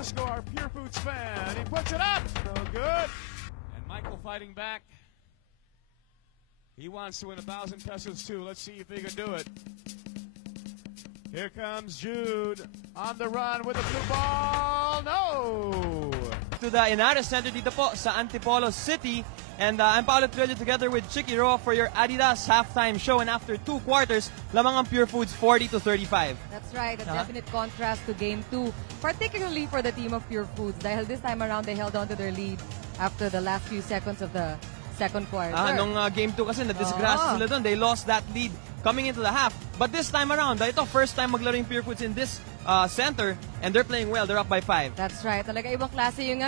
Francisco, our Pure Foods fan. He puts it up. So good. And Michael fighting back. He wants to win 1,000 pesos too. Let's see if he can do it. Here comes Jude on the run with a blue ball. No! To the Inares Center dito po sa Antipolo City. And I'm Paolo Trillo together with Chicky Roa for your Adidas halftime show. And after 2 quarters, lamang ang Pure Foods 40-35. That's right, a definite contrast to Game 2, particularly for the team of Pure Foods. Dahil this time around, they held on to their lead after the last few seconds of the second quarter. Nung Game 2 kasi, na-disgrasya sila doon. They lost that lead coming into the half. But this time around, ito, first time maglaro yung Pure Foods in this center, and they're playing well. They're up by 5. That's right. Talaga ibang klase yung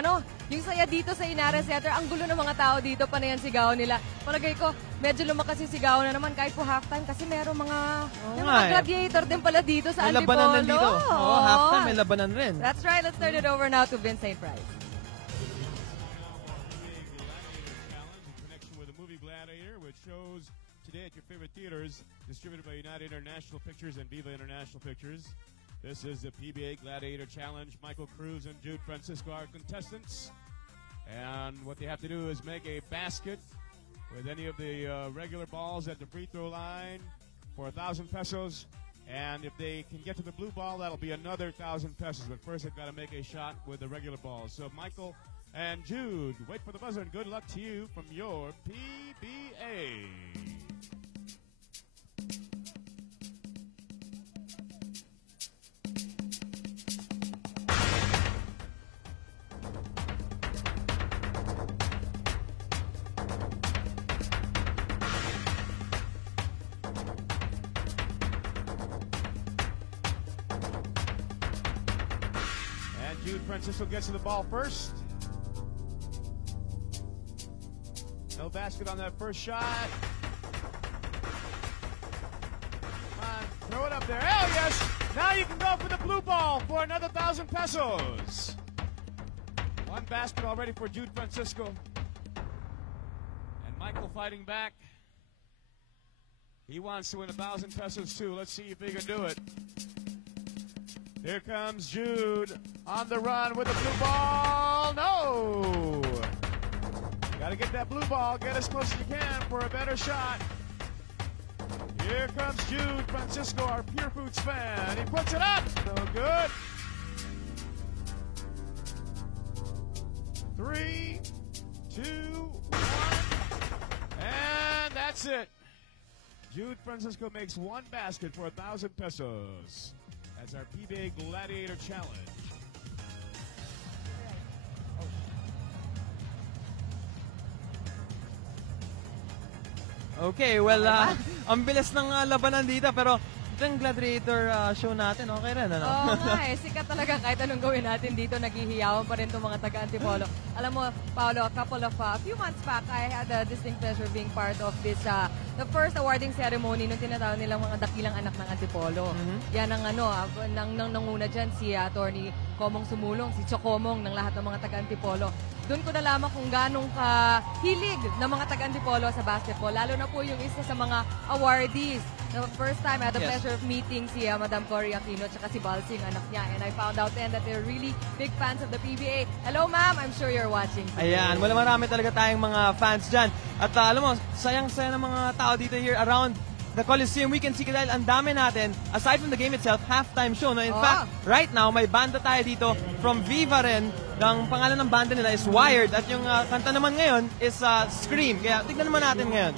yung saya dito sa Inares Center. Ang gulo ng mga tao dito, panayan sigaw nila. Palagay ko, medyo lumakas yung sigaw na naman kahit po halftime kasi meron mga, gladiator din pala dito sa Antipolo. May labanan din dito. Halftime may labanan rin. That's right. Let's turn it over now to Vince St. Price. Gladiator, which shows today at your favorite theaters, distributed by United International Pictures and Viva International Pictures. This is the PBA Gladiator Challenge. Michael Cruz and Jude Francisco are contestants. And what they have to do is make a basket with any of the regular balls at the free throw line for 1,000 pesos. And if they can get to the blue ball, that'll be another 1,000 pesos. But first, they've got to make a shot with the regular balls. So Michael and Jude, wait for the buzzer, and good luck to you from your PBA. And Jude Francisco gets to the ball first. No basket on that first shot. Come on, throw it up there. Oh, yes! Now you can go for the blue ball for another 1,000 pesos. One basket already for Jude Francisco. And Michael fighting back. He wants to win 1,000 pesos too. Let's see if he can do it. Here comes Jude on the run with a blue ball. No! Got to get that blue ball, get as close as you can for a better shot. Here comes Jude Francisco, our Pure Foods fan. He puts it up. So good. 3, 2, 1. And that's it. Jude Francisco makes 1 basket for 1,000 pesos. That's our PBA Gladiator Challenge. Okay, well, ang bilis ng labanan dito, pero ito yung Gladiator show natin, okay rin, ano? Oo nga sikat talaga kahit anong gawin natin dito, naghihiyawan pa rin itong mga taga-Antipolo. Alam mo, Paolo, a few months back, I had the distinct pleasure of being part of this, the first awarding ceremony nung tinatawag nilang mga dakilang anak ng Antipolo. Yan ang nanguna dyan, si Attorney Comong Sumulong, si Chocomong ng lahat ng mga taga-Antipolo. Doon ko nalaman kung ganong kahilig ng mga taga-Antipolo sa basketball. Lalo na po yung isa sa mga awardees. The first time, I had the pleasure of meeting si Madam Cory Aquino at si Balsing, anak niya. And I found out then that they're really big fans of the PBA. Hello, ma'am. I'm sure you're watching today. Ayan, marami talaga tayong mga fans dyan. At alam mo, sayang-saya ng mga tao dito here around the Coliseum. We can see dahil ang dami natin, aside from the game itself, halftime show. No? In fact, right now, may banda tayo dito from Viva rin. Ang pangalan ng banda nila is Wired. At yung kanta naman ngayon is Scream. Kaya tignan naman natin ngayon.